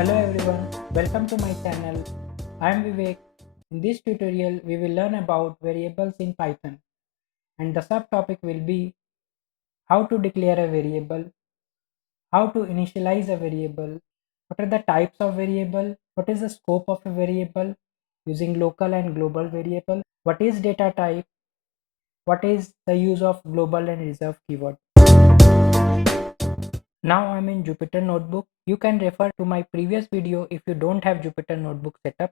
Hello everyone, welcome to my channel. I am Vivek. In this tutorial, we will learn about variables in Python, and the subtopic will be how to declare a variable, how to initialize a variable, what are the types of variable, what is the scope of a variable using local and global variable, what is data type, what is the use of global and reserved keyword. Now I'm in Jupyter Notebook. You can refer to my previous video if you don't have Jupyter Notebook setup.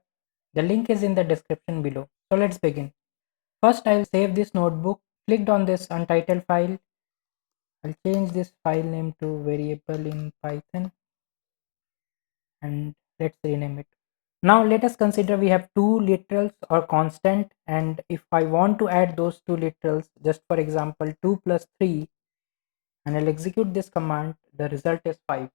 The link is in the description below. So let's begin. First I'll save this notebook. Clicked on this untitled file. I'll change this file name to variable in Python and let's rename it. Now let us consider we have two literals or constant, and if I want to add those two literals, just for example 2 plus 3, and I'll execute this command, the result is 5.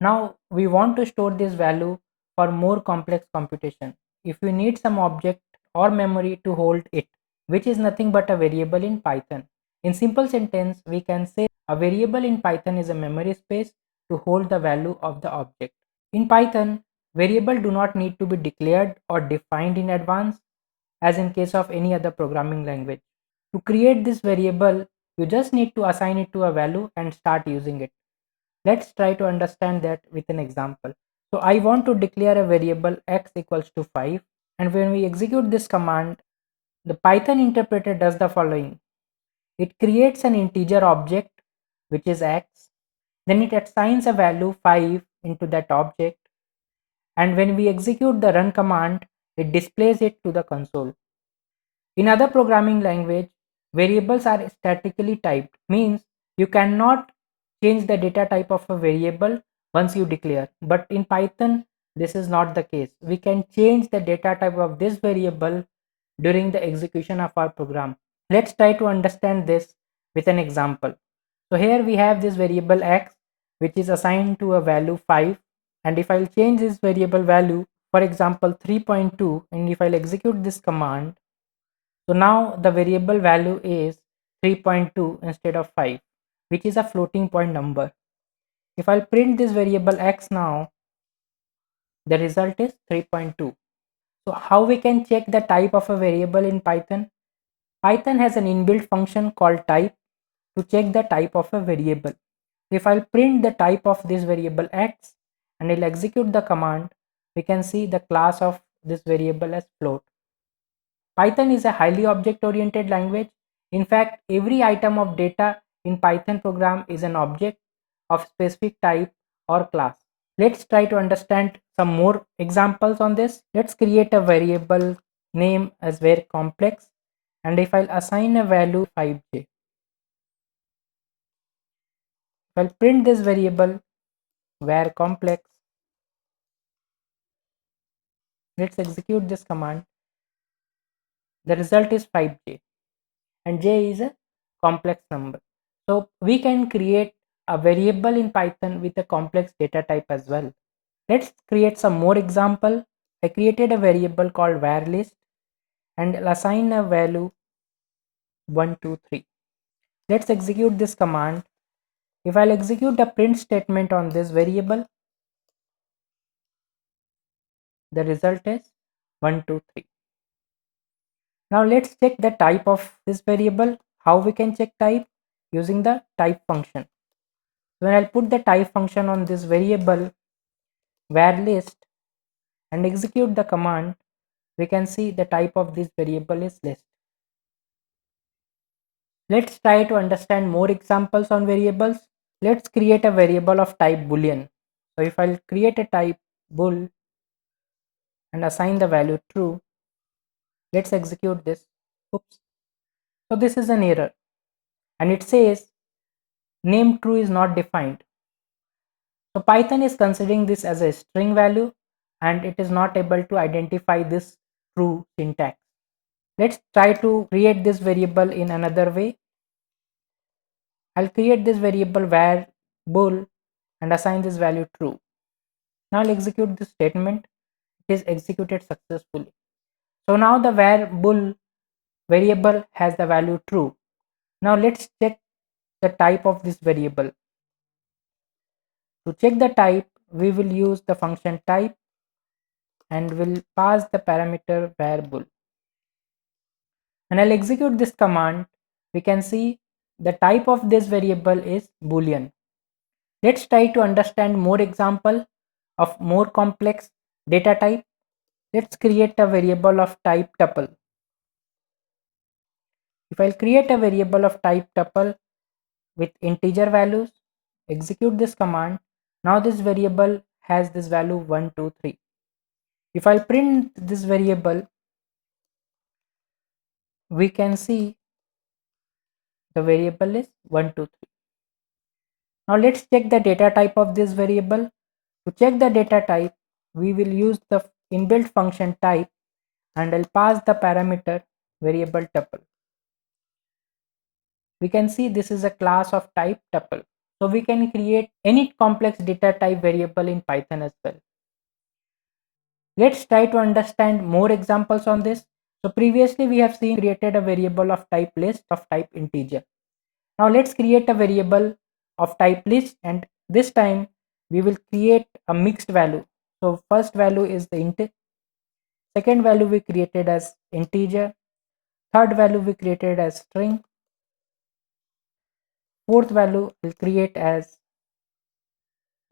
Now we want to store this value for more complex computation. If we need some object or memory to hold it, which is nothing but a variable in Python. In simple sentence, we can say a variable in Python is a memory space to hold the value of the object. In Python, variable do not need to be declared or defined in advance as in case of any other programming language. To create this variable, you just need to assign it to a value and start using it. Let's try to understand that with an example. So I want to declare a variable x equals to 5, and when we execute this command, the Python interpreter does the following. It creates an integer object which is x, then it assigns a value 5 into that object, and when we execute the run command, it displays it to the console. In other programming language, variables are statically typed, means you cannot change the data type of a variable once you declare. But in Python, this is not the case. We can change the data type of this variable during the execution of our program. Let's try to understand this with an example. So here we have this variable x which is assigned to a value 5, and if I'll change this variable value, for example 3.2, and if I'll execute this command, so now the variable value is 3.2 instead of 5, which is a floating point number. If I'll print this variable x now, the result is 3.2. So how we can check the type of a variable in Python? Python has an inbuilt function called type to check the type of a variable. If I'll print the type of this variable x and I'll execute the command, we can see the class of this variable as float. Python is a highly object-oriented language. In fact, every item of data in Python program is an object of specific type or class. Let's try to understand some more examples on this. Let's create a variable name as var complex, and if I'll assign a value 5j, if I'll print this variable var complex, let's execute this command. The result is 5j, and j is a complex number. So we can create a variable in Python with a complex data type as well. Let's create some more example. I created a variable called var list and I'll assign a value 1, 2, 3. Let's execute this command. If I'll execute the print statement on this variable, the result is 1, 2, 3. Now let's check the type of this variable. How we can check type? Using the type function. When I'll put the type function on this variable var list and execute the command, we can see the type of this variable is list. Let's try to understand more examples on variables. Let's create a variable of type boolean. So if I'll create a type bool and assign the value true, let's execute this. Oops. So this is an error and it says name true is not defined. So Python is considering this as a string value and it is not able to identify this true syntax. Let's try to create this variable in another way. I'll create this variable var bool and assign this value true. Now I'll execute this statement. It is executed successfully. So now the var bool variable has the value true. Now let's check the type of this variable. To check the type, we will use the function type and will pass the parameter var_bool. When I'll execute this command, we can see the type of this variable is boolean. Let's try to understand more example of more complex data type. Let's create a variable of type tuple. If I'll create a variable of type tuple with integer values, execute this command. Now this variable has this value 1, 2, 3. If I'll print this variable, we can see the variable is 1, 2, 3. Now let's check the data type of this variable. To check the data type, we will use the inbuilt function type and I'll pass the parameter variable tuple. We can see this is a class of type tuple. So we can create any complex data type variable in Python as well. Let's try to understand more examples on this. So previously we have seen created a variable of type list of type integer. Now let's create a variable of type list, and this time we will create a mixed value. So first value is the int, second value we created as integer, third value we created as string, fourth value we'll create as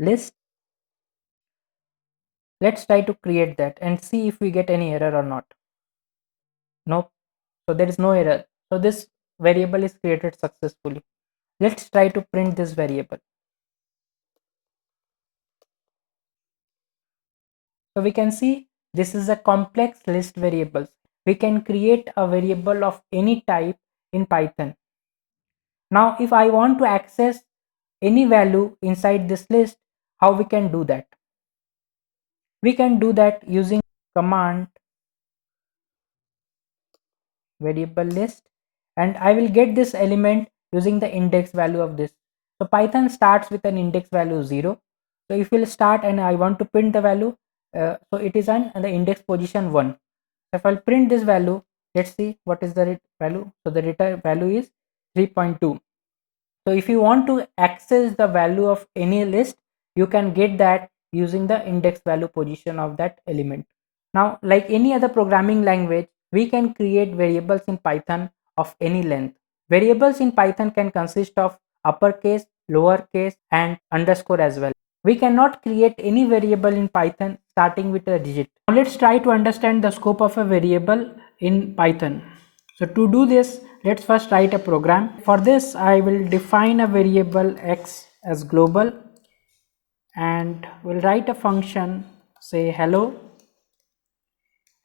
list. Let's try to create that and see if we get any error or not. Nope. So there is no error. So this variable is created successfully. Let's try to print this variable. So we can see this is a complex list variables. We can create a variable of any type in Python. Now if I want to access any value inside this list, how we can do that? We can do that using command variable list, and I will get this element using the index value of this. So Python starts with an index value 0. So if we'll start and I want to print the value, so it is on the index position 1. If I'll print this value, let's see what is the value. So the data value is 3.2. So if you want to access the value of any list, you can get that using the index value position of that element. Now, like any other programming language, we can create variables in Python of any length. Variables in Python can consist of uppercase, lowercase, and underscore as well. We cannot create any variable in Python starting with a digit. Now let's try to understand the scope of a variable in Python. So to do this, let's first write a program. For this, I will define a variable x as global and we'll write a function, say hello,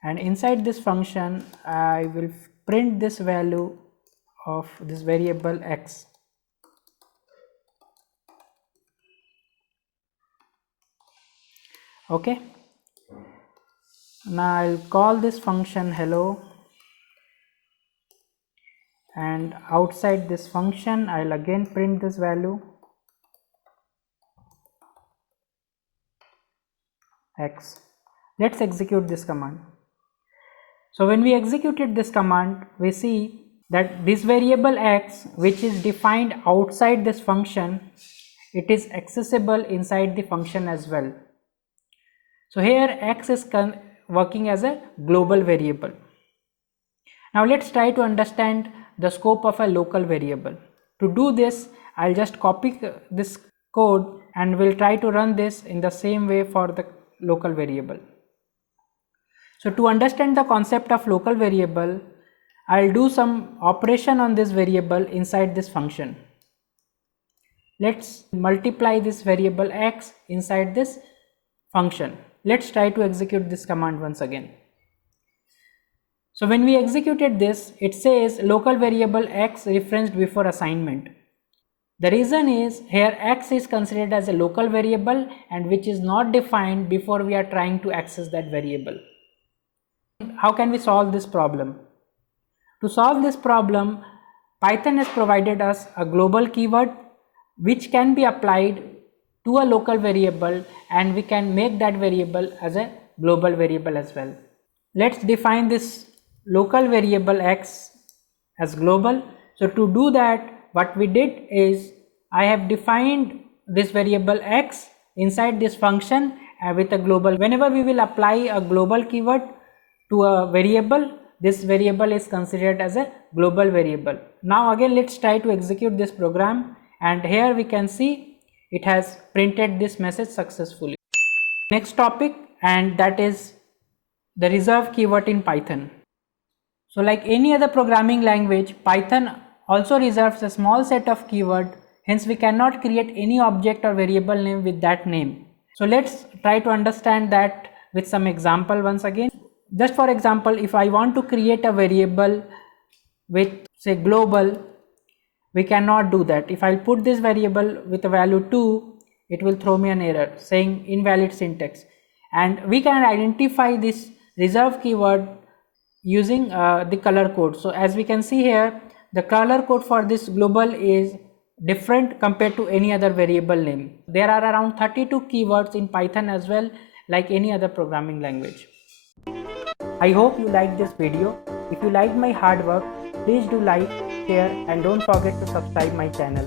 and inside this function I will print this value of this variable x. Okay, now I'll call this function hello, and outside this function I'll again print this value x. Let's execute this command. So when we executed this command, we see that this variable x, which is defined outside this function, it is accessible inside the function as well. So here x is working as a global variable. Now let's try to understand the scope of a local variable. To do this, I'll just copy this code and we'll try to run this in the same way for the local variable. So to understand the concept of local variable, I'll do some operation on this variable inside this function. Let's multiply this variable x inside this function. Let's try to execute this command once again. So when we executed this, it says local variable x referenced before assignment. The reason is here x is considered as a local variable and which is not defined before we are trying to access that variable. How can we solve this problem? To solve this problem, Python has provided us a global keyword which can be applied to a local variable and we can make that variable as a global variable as well. Let's define this local variable x as global. So to do that, what we did is I have defined this variable x inside this function with a global. Whenever we will apply a global keyword to a variable, this variable is considered as a global variable. Now again let's try to execute this program, and here we can see it has printed this message successfully. Next topic, and that is the reserve keyword in Python. So like any other programming language, Python also reserves a small set of keyword, hence we cannot create any object or variable name with that name. So let's try to understand that with some example once again. Just for example, if I want to create a variable with say global, we cannot do that. If I'll put this variable with a value 2, it will throw me an error saying invalid syntax. And we can identify this reserve keyword using the color code. So as we can see here, the color code for this global is different compared to any other variable name. There are around 32 keywords in Python as well, like any other programming language. I hope you liked this video. If you liked my hard work, please do like, share, and don't forget to subscribe my channel.